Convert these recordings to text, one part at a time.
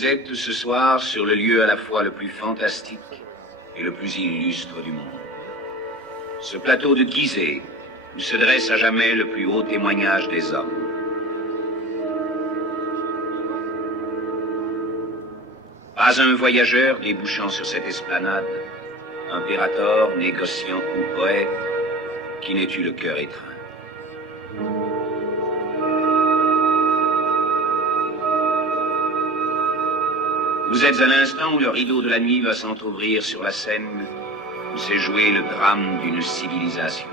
Vous êtes ce soir sur le lieu à la fois le plus fantastique et le plus illustre du monde. Ce plateau de Gizeh, où se dresse à jamais le plus haut témoignage des hommes. Pas un voyageur débouchant sur cette esplanade, impérator, négociant ou poète, qui n'ait eu le cœur étreint. Vous êtes à l'instant où le rideau de la nuit va s'entr'ouvrir sur la scène où s'est joué le drame d'une civilisation.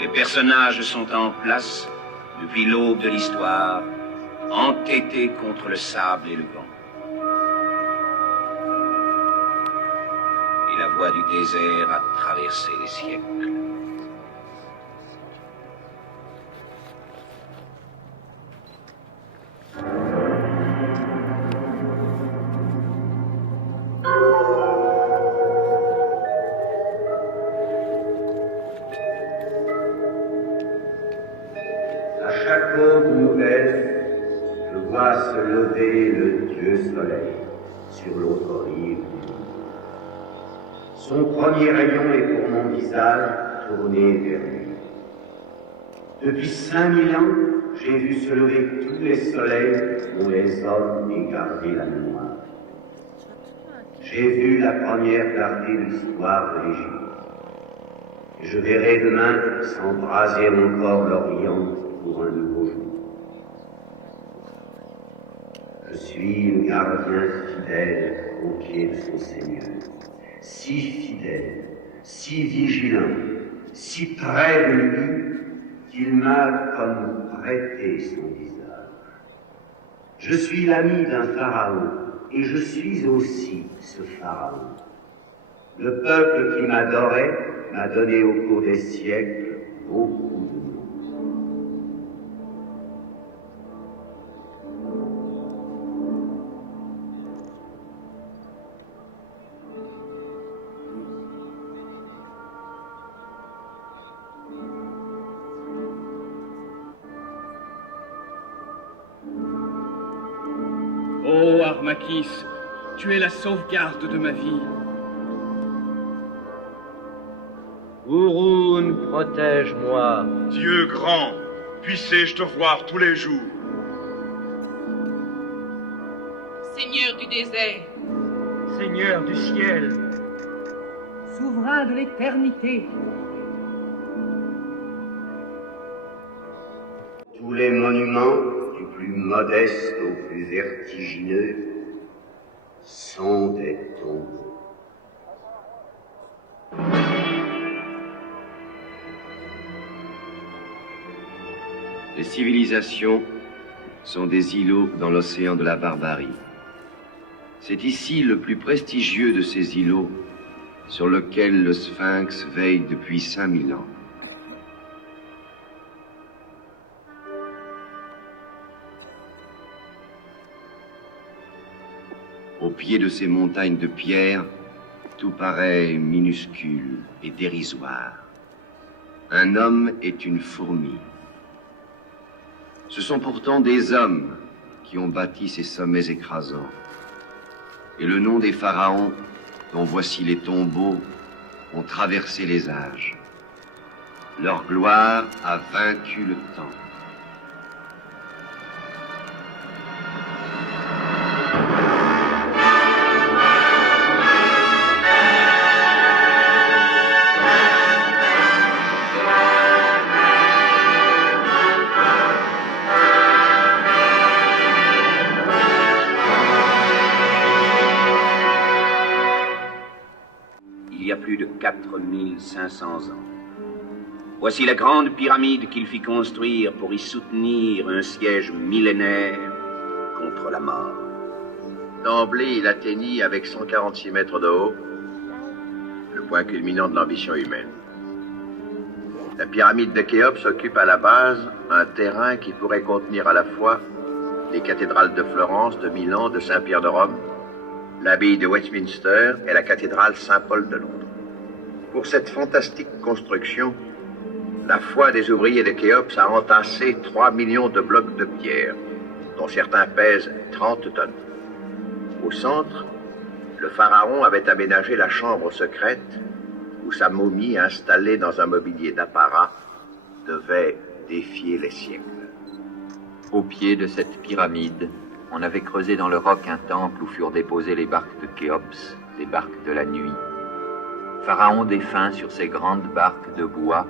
Les personnages sont en place depuis l'aube de l'histoire, entêtés contre le sable et le vent. Et la voie du désert a traversé les siècles. Le Dieu Soleil sur l'autre rive du monde. Son premier rayon est pour mon visage tourné vers lui. Depuis 5000 ans, j'ai vu se lever tous les soleils dont les hommes aient gardé la mémoire. J'ai vu la première clarté de l'histoire de l'Égypte. Et je verrai demain s'embraser encore l'Orient pour un nouveau jour. Je suis le gardien fidèle au pied de son Seigneur, si fidèle, si vigilant, si près de lui qu'il m'a comme prêté son visage. Je suis l'ami d'un pharaon et je suis aussi ce pharaon. Le peuple qui m'adorait m'a donné au cours des siècles beaucoup de monde. Oh, Armakis, tu es la sauvegarde de ma vie. Ouroun, protège-moi. Dieu grand, puissé-je te voir tous les jours. Seigneur du désert. Seigneur du ciel. Souverain de l'éternité. Tous les monuments, du plus modeste au plus vertigineux, sont des tombeaux. Les civilisations sont des îlots dans l'océan de la barbarie. C'est ici le plus prestigieux de ces îlots sur lequel le Sphinx veille depuis 5000 ans. Au pied de ces montagnes de pierre, tout paraît minuscule et dérisoire. Un homme est une fourmi. Ce sont pourtant des hommes qui ont bâti ces sommets écrasants. Et le nom des pharaons, dont voici les tombeaux, ont traversé les âges. Leur gloire a vaincu le temps. Il y a plus de 4500 ans. Voici la grande pyramide qu'il fit construire pour y soutenir un siège millénaire contre la mort. D'emblée, il atteignit avec 146 mètres de haut le point culminant de l'ambition humaine. La pyramide de Khéops occupe à la base un terrain qui pourrait contenir à la fois les cathédrales de Florence, de Milan, de Saint-Pierre de Rome, l'abbaye de Westminster et la cathédrale Saint-Paul de Londres. Pour cette fantastique construction, la foi des ouvriers de Khéops a entassé 3 millions de blocs de pierre, dont certains pèsent 30 tonnes. Au centre, le pharaon avait aménagé la chambre secrète où sa momie, installée dans un mobilier d'apparat, devait défier les siècles. Au pied de cette pyramide, on avait creusé dans le roc un temple où furent déposées les barques de Khéops, les barques de la nuit. Pharaon défunt sur ces grandes barques de bois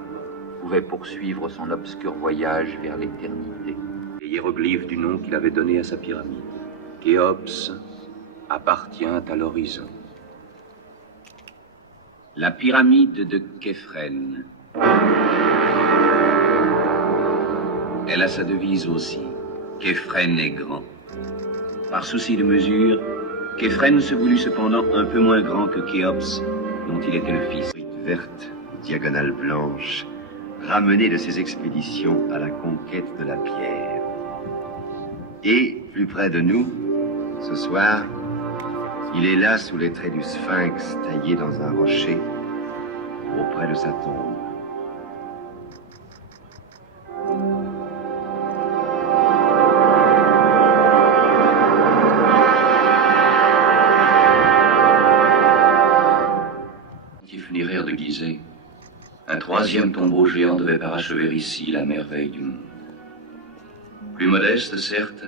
pouvait poursuivre son obscur voyage vers l'éternité. Les hiéroglyphes du nom qu'il avait donné à sa pyramide. Khéops appartient à l'horizon. La pyramide de Képhren. Elle a sa devise aussi. Képhren est grand. Par souci de mesure, Képhren se voulut cependant un peu moins grand que Khéops, dont il était le fils. Verte, diagonale blanche, ramenée de ses expéditions à la conquête de la pierre. Et, plus près de nous, ce soir, il est là sous les traits du sphinx taillé dans un rocher, auprès de sa tombe. Funéraire de Gizeh, un troisième tombeau géant devait parachever ici la merveille du monde. Plus modeste, certes,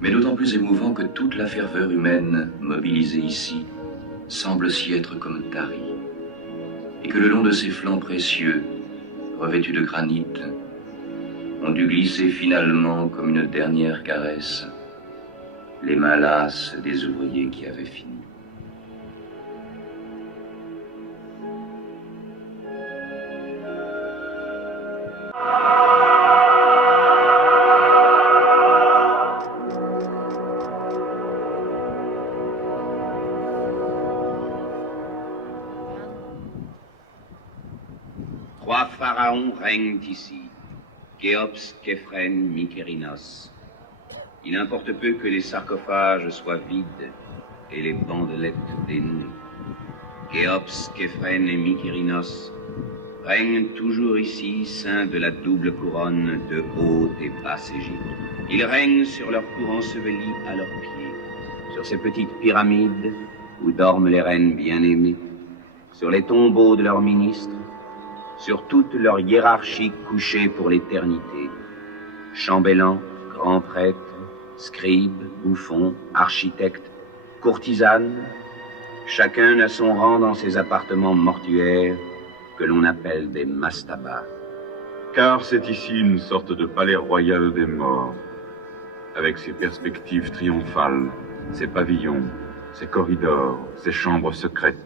mais d'autant plus émouvant que toute la ferveur humaine mobilisée ici semble s'y être comme tarie, et que le long de ses flancs précieux, revêtus de granit, ont dû glisser finalement comme une dernière caresse les mains lasses des ouvriers qui avaient fini. Trois pharaons règnent ici, Khéops, Képhren, Mykérinos. Il importe peu que les sarcophages soient vides et les bandelettes dénouées. Khéops, Képhren et Mykérinos règnent toujours ici, saints de la double couronne de Haute et Basse Égypte. Ils règnent sur leur cour ensevelie à leurs pieds, sur ces petites pyramides où dorment les reines bien-aimées, sur les tombeaux de leurs ministres, sur toute leur hiérarchie couchée pour l'éternité. Chambellans, grands prêtres, scribes, bouffons, architectes, courtisanes, chacun a son rang dans ces appartements mortuaires que l'on appelle des mastabas. Car c'est ici une sorte de palais royal des morts, avec ses perspectives triomphales, ses pavillons, ses corridors, ses chambres secrètes,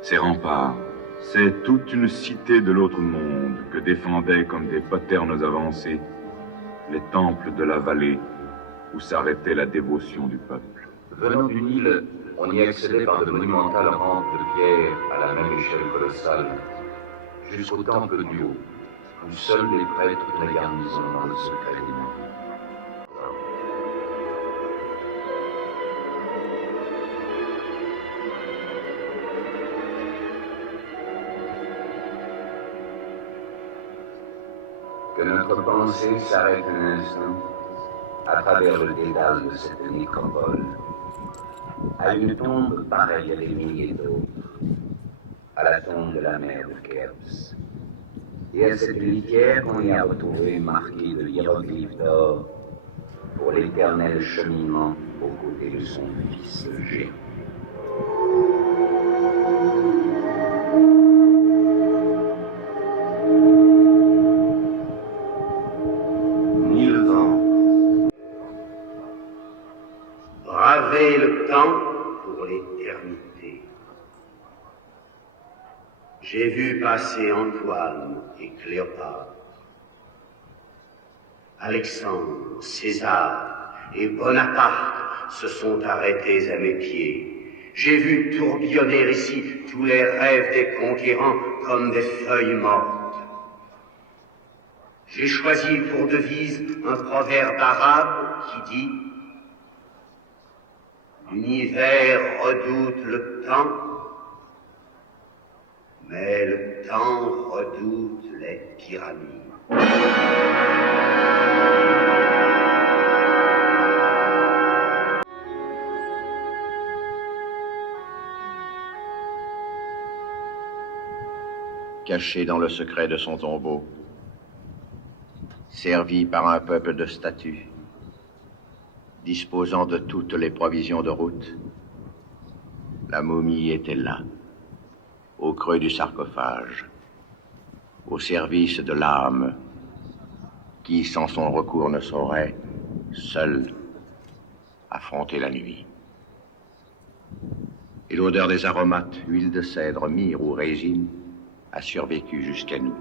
ses remparts. C'est toute une cité de l'autre monde que défendaient comme des poternes avancées les temples de la vallée où s'arrêtait la dévotion du peuple. Venant du Nil, on y accédait par de monumentales rampes de pierre à la même échelle colossale, jusqu'au temple du haut, où seuls les prêtres de la garnison dans le secret des monts. Que notre pensée s'arrête un instant à travers le dédale de cette nécropole, à une tombe pareille à des milliers d'autres, à la tombe de la mère de Khéops, et à cette litière qu'on y a retrouvée marquée de hiéroglyphes d'or pour l'éternel cheminement aux côtés de son fils géant. Bravez le temps pour l'éternité. J'ai vu passer Antoine et Cléopâtre, Alexandre, César et Bonaparte se sont arrêtés à mes pieds. J'ai vu tourbillonner ici tous les rêves des conquérants comme des feuilles mortes. J'ai choisi pour devise un proverbe arabe qui dit « L'univers redoute le temps, Mais le temps redoute les pyramides. Caché dans le secret de son tombeau, servi par un peuple de statues, disposant de toutes les provisions de route, la momie était là, au creux du sarcophage, au service de l'âme qui, sans son recours, ne saurait, seul, affronter la nuit. Et l'odeur des aromates, huile de cèdre, myrrhe ou résine, a survécu jusqu'à nous,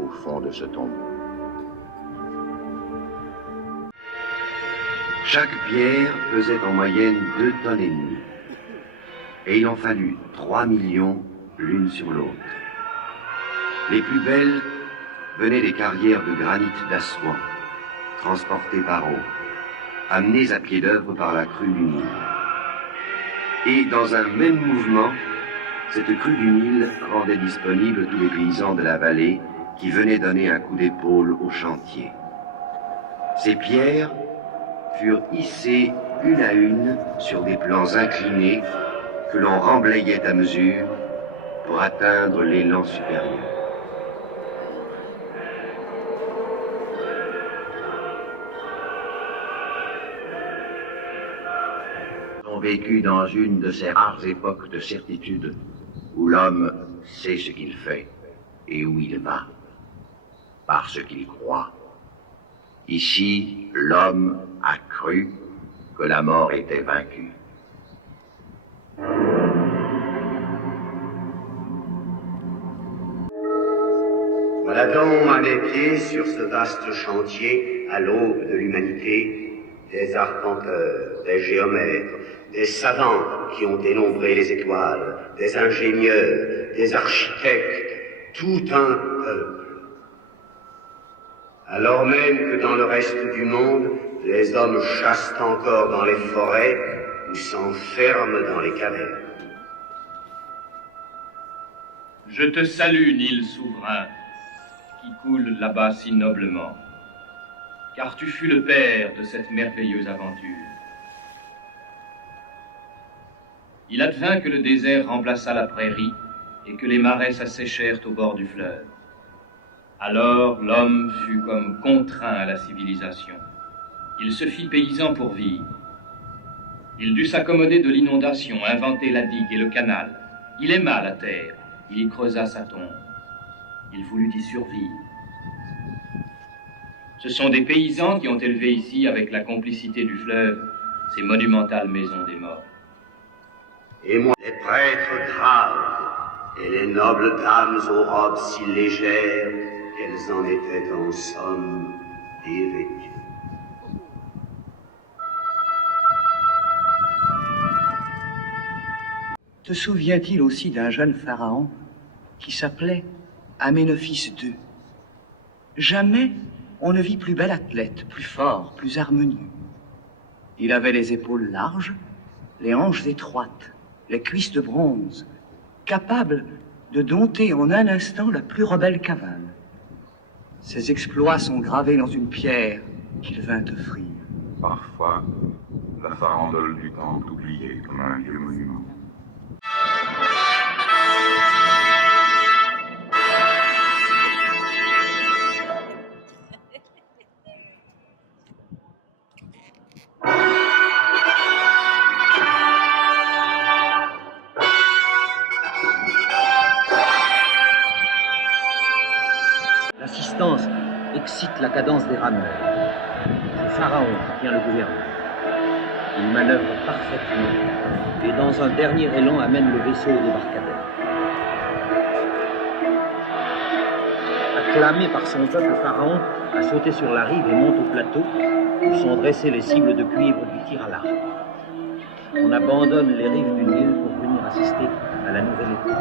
au fond de ce tombeau. Chaque pierre pesait en moyenne 2 tonnes et demie. Et il en fallut 3 millions l'une sur l'autre. Les plus belles venaient des carrières de granit d'Assouan, transportées par eau, amenées à pied d'œuvre par la crue du Nil. Et dans un même mouvement, cette crue du Nil rendait disponibles tous les paysans de la vallée qui venaient donner un coup d'épaule au chantier. Ces pierres furent hissées une à une sur des plans inclinés que l'on remblayait à mesure pour atteindre l'élan supérieur. On vécut dans une de ces rares époques de certitude où l'homme sait ce qu'il fait et où il va, parce qu'il croit. Ici, l'homme a cru que la mort était vaincue. Voilà donc à mes pieds, sur ce vaste chantier, à l'aube de l'humanité, des arpenteurs, des géomètres, des savants qui ont dénombré les étoiles, des ingénieurs, des architectes, tout un peuple. Alors même que dans le reste du monde, les hommes chassent encore dans les forêts ou s'enferment dans les cavernes. Je te salue, Nil souverain, qui coule là-bas si noblement, car tu fus le père de cette merveilleuse aventure. Il advint que le désert remplaça la prairie et que les marais s'asséchèrent au bord du fleuve. Alors l'homme fut comme contraint à la civilisation. Il se fit paysan pour vivre. Il dut s'accommoder de l'inondation, inventer la digue et le canal. Il aima la terre, il y creusa sa tombe. Il voulut y survivre. Ce sont des paysans qui ont élevé ici, avec la complicité du fleuve, ces monumentales maisons des morts. Et moi, les prêtres graves et les nobles dames aux robes si légères qu'elles en étaient en somme dévêtues. Te souvient-il aussi d'un jeune pharaon qui s'appelait Aménophis II? Jamais on ne vit plus bel athlète, plus fort, plus harmonieux. Il avait les épaules larges, les hanches étroites, les cuisses de bronze, capable de dompter en un instant la plus rebelle cavale. Ses exploits sont gravés dans une pierre qu'il vint offrir. Parfois, la farandole du temps est oubliée comme un vieux monument. L'assistance excite la cadence des rameurs. C'est Pharaon qui tient le gouvernement. Il manœuvre parfaitement et dans un dernier élan amène le vaisseau au débarcadère. Acclamé par son peuple, Pharaon a sauté sur la rive et monte au plateau où sont dressées les cibles de cuivre du tir à l'arc. On abandonne les rives du Nil pour venir assister à la nouvelle époque.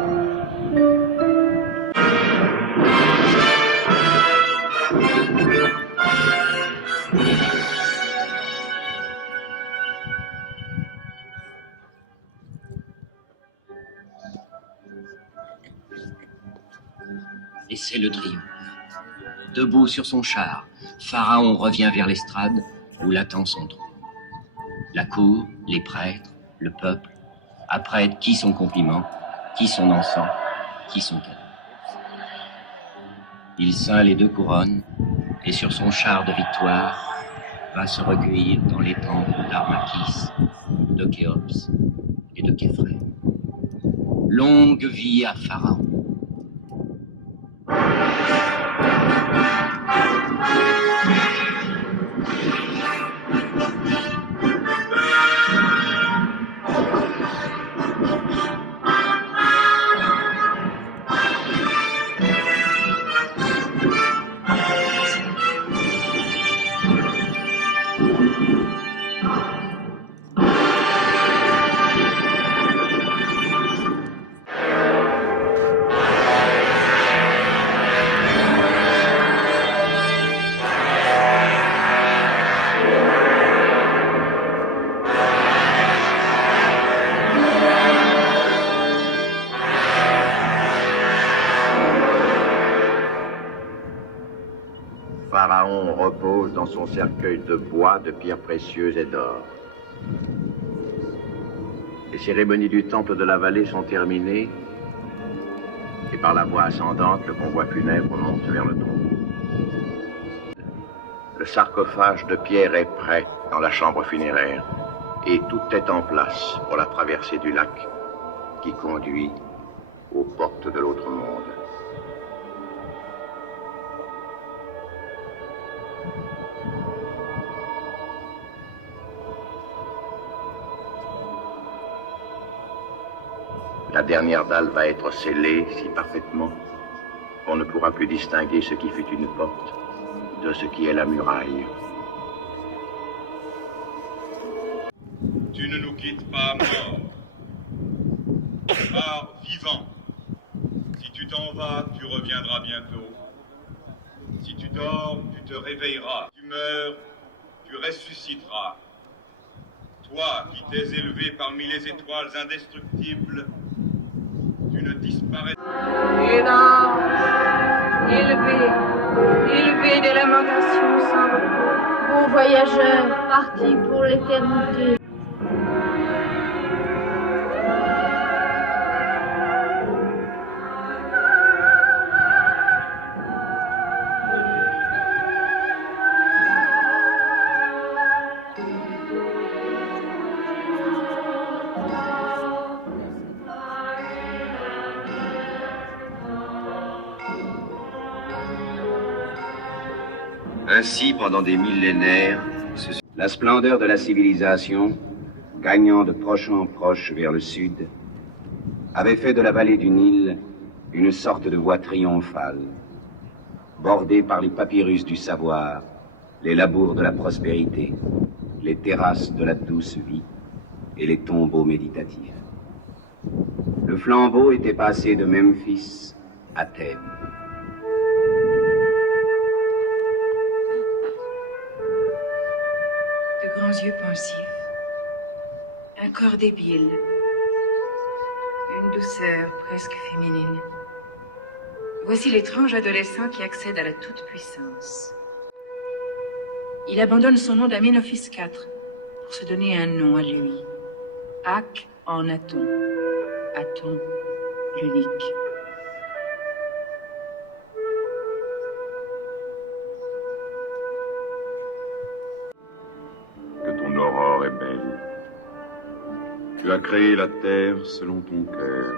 c'est le triomphe. Debout sur son char, Pharaon revient vers l'estrade où l'attend son trône. La cour, les prêtres, le peuple apprêtent qui son compliment, qui son encens, qui son cadeau. Il ceint les 2 couronnes et sur son char de victoire va se recueillir dans les temples d'Armakis, de Khéops et de Képhren. Longue vie à Pharaon. Pharaon repose dans son cercueil de bois, de pierres précieuses et d'or. Les cérémonies du temple de la vallée sont terminées et par la voie ascendante, le convoi funèbre monte vers le tombeau. Le sarcophage de pierre est prêt dans la chambre funéraire et tout est en place pour la traversée du lac qui conduit aux portes de l'autre monde. La dernière dalle va être scellée si parfaitement qu'on ne pourra plus distinguer ce qui fut une porte de ce qui est la muraille. Tu ne nous quittes pas mort. Pars vivant. Si tu t'en vas, tu reviendras bientôt. Si tu dors, tu te réveilleras. Tu meurs, tu ressusciteras. Toi qui t'es élevé parmi les étoiles indestructibles, tu ne disparais pas. Élevé des lamentations sans repos, ô voyageurs partis pour l'éternité. Ainsi, pendant des millénaires, la splendeur de la civilisation, gagnant de proche en proche vers le sud, avait fait de la vallée du Nil une sorte de voie triomphale, bordée par les papyrus du savoir, les labours de la prospérité, les terrasses de la douce vie et les tombeaux méditatifs. Le flambeau était passé de Memphis à Thèbes. De grands yeux pensifs, un corps débile, une douceur presque féminine. Voici l'étrange adolescent qui accède à la toute-puissance. Il abandonne son nom d'Amenophis IV pour se donner un nom à lui. Ak en Aton. Aton, l'unique. Que ton aurore est belle. Tu as créé la terre selon ton cœur.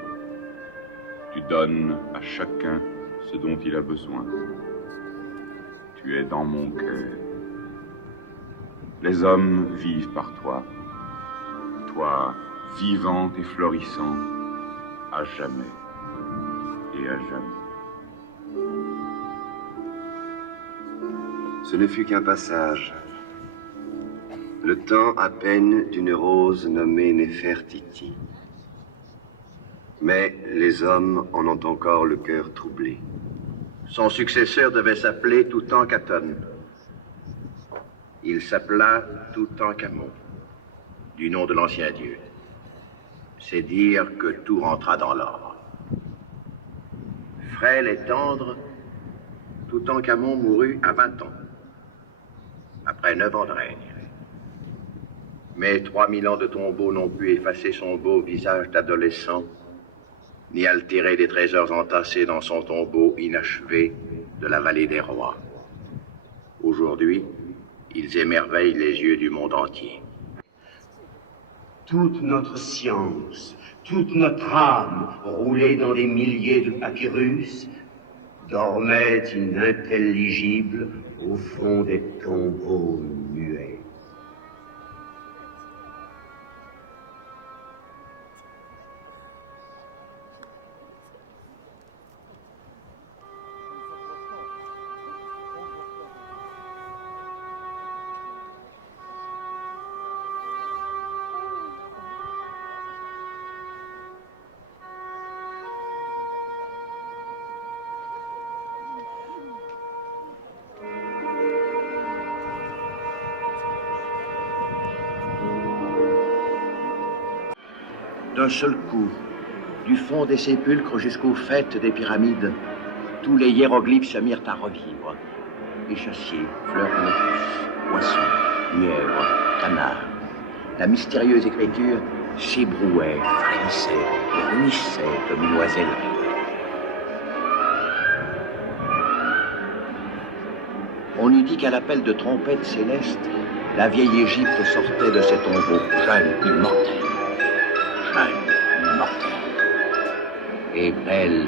Tu donnes à chacun ce dont il a besoin. Tu es dans mon cœur. Les hommes vivent par toi. Toi, vivante et florissant, à jamais et à jamais. ce ne fut qu'un passage. Le temps à peine d'une rose nommée Néfertiti. Mais les hommes en ont encore le cœur troublé. Son successeur devait s'appeler Toutankhamon. Il s'appela Toutankhamon, du nom de l'ancien dieu. C'est dire que tout rentra dans l'ordre. Frêle et tendre, Toutankhamon mourut à 20 ans, après 9 ans de règne. Mais 3000 ans de tombeau n'ont pu effacer son beau visage d'adolescent, ni altérer les trésors entassés dans son tombeau inachevé de la vallée des rois. Aujourd'hui, ils émerveillent les yeux du monde entier. Toute notre science, toute notre âme, roulée dans des milliers de papyrus, dormait inintelligible au fond des tombeaux muets. D'un seul coup, du fond des sépulcres jusqu'au faîte des pyramides, tous les hiéroglyphes se mirent à revivre. Échassiers, fleurs de lotus, poissons, lièvres, canards. La mystérieuse écriture s'ébrouait, frémissait et ruissait comme une oisellerie. On eût dit qu'à l'appel de trompettes célestes, la vieille Égypte sortait de ses tombeaux, jeune, immortelle. Jeune, immortelle. Et belle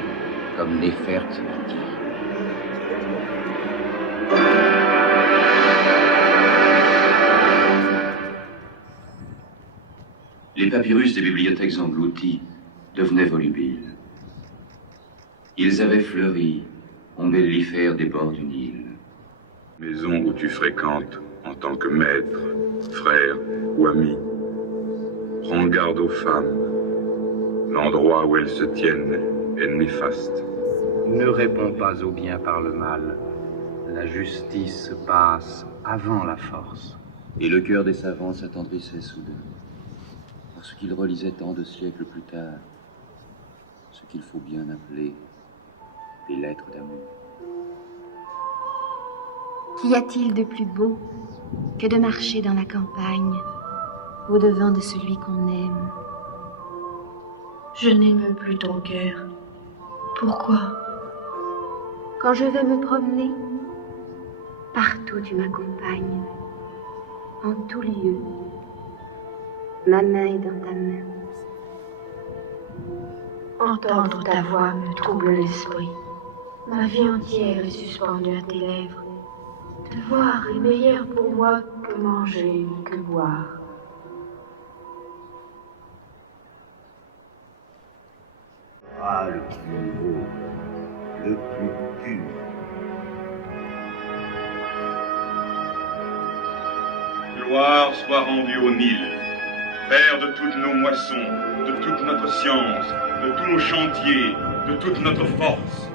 comme Néfertiti. Les papyrus des bibliothèques englouties devenaient volubiles. Ils avaient fleuri, ombellifères des bords du Nil. Maison où tu fréquentes en tant que maître, frère ou ami. Prends garde aux femmes. L'endroit où elles se tiennent est néfaste. Ne réponds pas au bien par le mal. La justice passe avant la force. Et le cœur des savants s'attendrissait soudain, parce qu'ils relisaient tant de siècles plus tard ce qu'il faut bien appeler des lettres d'amour. Qu'y a-t-il de plus beau que de marcher dans la campagne au-devant de celui qu'on aime? Je n'aime plus ton cœur. Pourquoi? Quand je vais me promener, partout tu m'accompagnes, en tout lieu. Ma main est dans ta main. Entendre ta voix me trouble l'esprit. Ma vie entière est suspendue à tes lèvres. Te voir est meilleur pour moi que manger, que boire. Ah, le plus beau, le plus pur. Gloire soit rendue au Nil, père de toutes nos moissons, de toute notre science, de tous nos chantiers, de toute notre force.